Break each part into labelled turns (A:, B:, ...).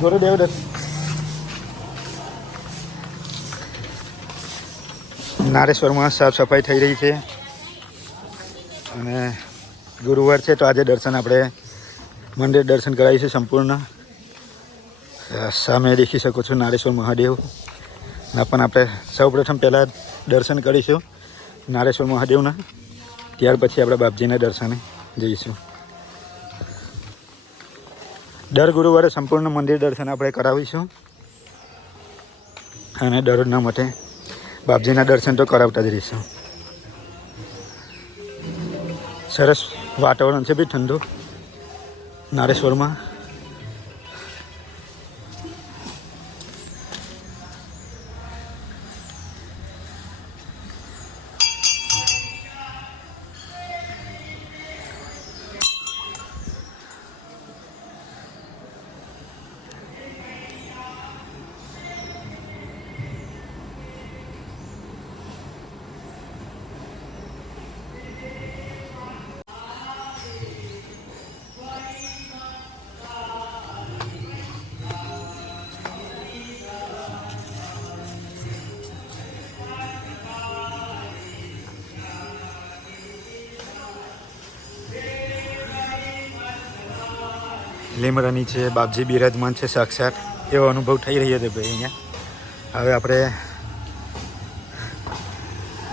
A: ગુરુદેવ દત્ત નારેશ્વરમાં સાફ સફાઈ થઈ રહી છે. અને ગુરુવાર છે તો આજે દર્શન આપણે મંદિર દર્શન કરાવીશું સંપૂર્ણ. સામે દેખી શકો છો નારેશ્વર મહાદેવ. ના, પણ આપણે સૌપ્રથમ પહેલાં દર્શન કરીશું નારેશ્વર મહાદેવના. ત્યાર પછી આપણે બાપજીના દર્શને જઈશું. દર ગુરુવારે સંપૂર્ણ મંદિર દર્શન આપણે કરાવીશું. અને દરરોજના માટે બાપજીના દર્શન તો કરાવતા જ રહીશું. સરસ વાતાવરણ છે બી ઠંડુ. નારેશ્વરમાં લીમડા નીચે બાપજી બિરાજમાન છે, સાક્ષાત. એવો અનુભવ થઈ રહ્યો છે ભાઈ અહીંયા. હવે આપણે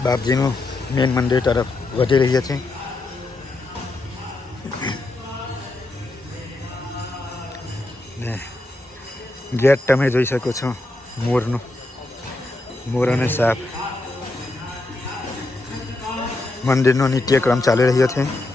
A: બાપજીનું મેન મંદિર તરફ વધી રહ્યા છીએ. ને ગેટ તમે જોઈ શકો છો, મોરનું. મોર અને સાપ. મંદિરનો નિત્યક્રમ ચાલી રહ્યો છે.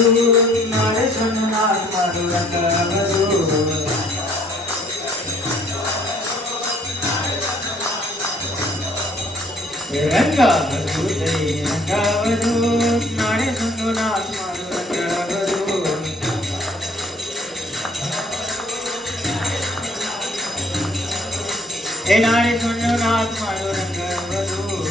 B: એ નારી સુનો નાથ મારો રંગ વધુ એ નારી સુનો નાથ મારો રંગ વધુ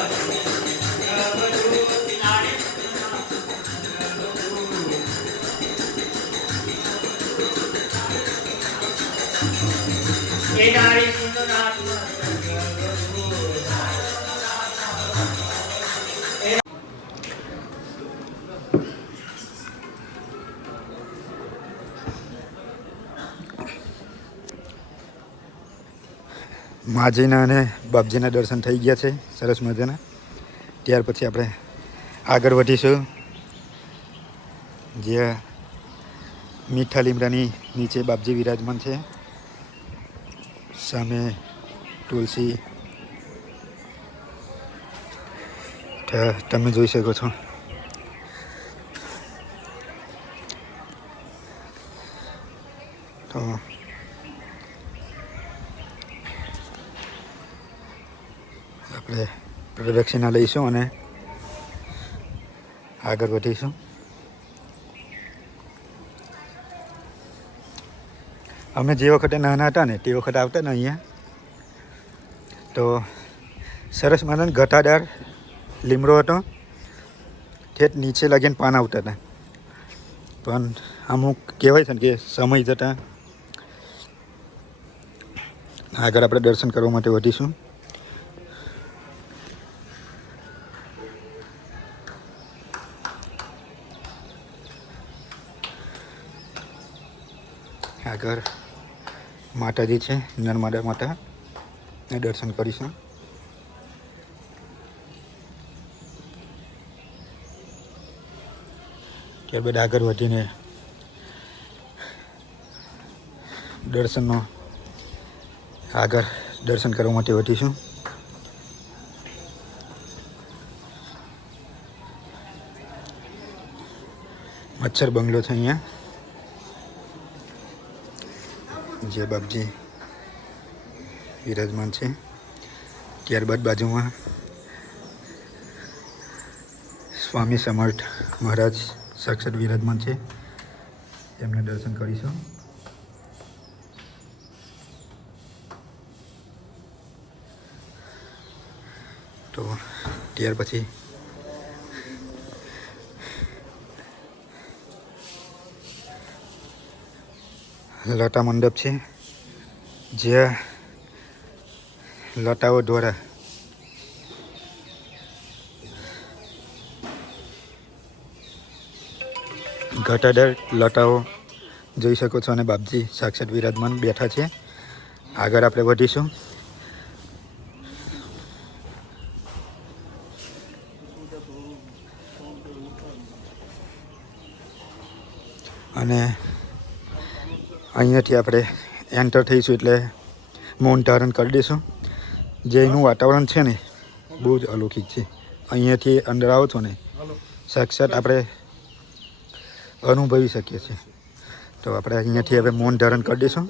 A: માજીના અને બાપજીના દર્શન થઈ ગયા છે, સરસ મજાના. ત્યાર પછી આપણે આગળ વધીશું. જ્યાં મીઠા લીમડાની નીચે બાપજી વિરાજમાન છે. સામે તુલસી. તમે જોઈ શકો છો. તો આપણે પ્રદક્ષિણા લઈશું અને આગળ વધીશું. અમે જે વખતે નાના હતા ને, તે વખતે આવતા ને અહીંયા. તો સરસ મજાનો ઘટાદાર લીમડો હતો. ઠેઠ નીચે લાગીને પાન આવતા હતા. પણ અમુક કહેવાય છે ને કે સમય જતાં આગળ આપણે દર્શન કરવા માટે વધીશું. આગળ માતાજી છે, નર્મદા માતા. એ દર્શન કરીશું. ત્યારબાદ આગળ વધીને દર્શનનો આગળ દર્શન કરવા માટે વધીશું. મચ્છર બંગલો છે અહીંયા. જે બાપજી. વિરાજમાન છે. ત્યારબાદ બાજુમાં સ્વામી સમર્થ મહારાજ સાક્ષાત વિરાજમાન છે. એમને દર્શન કરીશું. તો ત્યાર પછી લતા મંડપ છે જ્યાં લતાઓ દ્વારા ઘટાડર લતાઓ જોઈ શકો છો અને બાપજી સાક્ષાત વિરાજમાન બેઠા છે. આગળ આપણે વધીશું. અને અહીંયાથી આપણે એન્ટર થઈશું એટલે મૌન ધારણ કરી દઈશું. જે એનું વાતાવરણ છે ને, બહુ જ અલૌકિક છે. અહીંયાથી અંદર આવો છો ને, સાક્ષાત આપણે અનુભવી શકીએ છીએ. તો આપણે અહીંયાથી હવે મૌન ધારણ કરી દઈશું.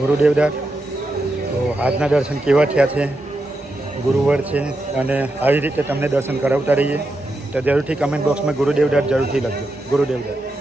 A: ગુરુદેવદાસ. તો આજના દર્શન કેવા થયા છે? ગુરુવાર છે અને આવી રીતે તમને દર્શન કરાવતા રહીએ. તો જરૂરથી કમેન્ટ બોક્સમાં ગુરુદેવદાસ જરૂરથી લખજો. ગુરુદેવદાસ.